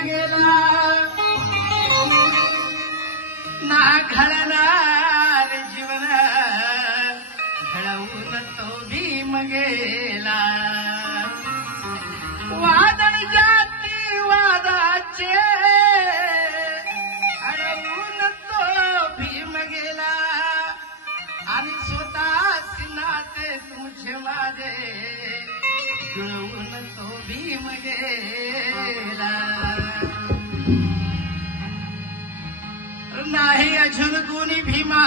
गेला ना घडणार जीवन घडवून तो भीम गेला वादळ जाती वादाचे अडवून तो भीम गेला आणि स्वतः नाते तुमचे माझे जुळवून तो भीम गेला नाही अजून कोणी भीमा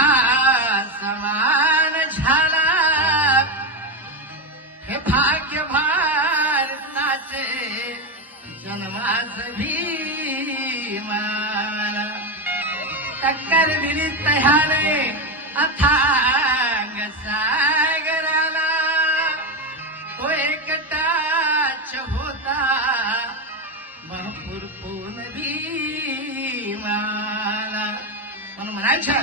समान झाला हे भाग्य भारताचे जन्मास भीमाला टक्कर दिली तयारे अथांग सागराला तो एकटाच होता भरपूर कोण भीमाला म्हणून म्हणायचं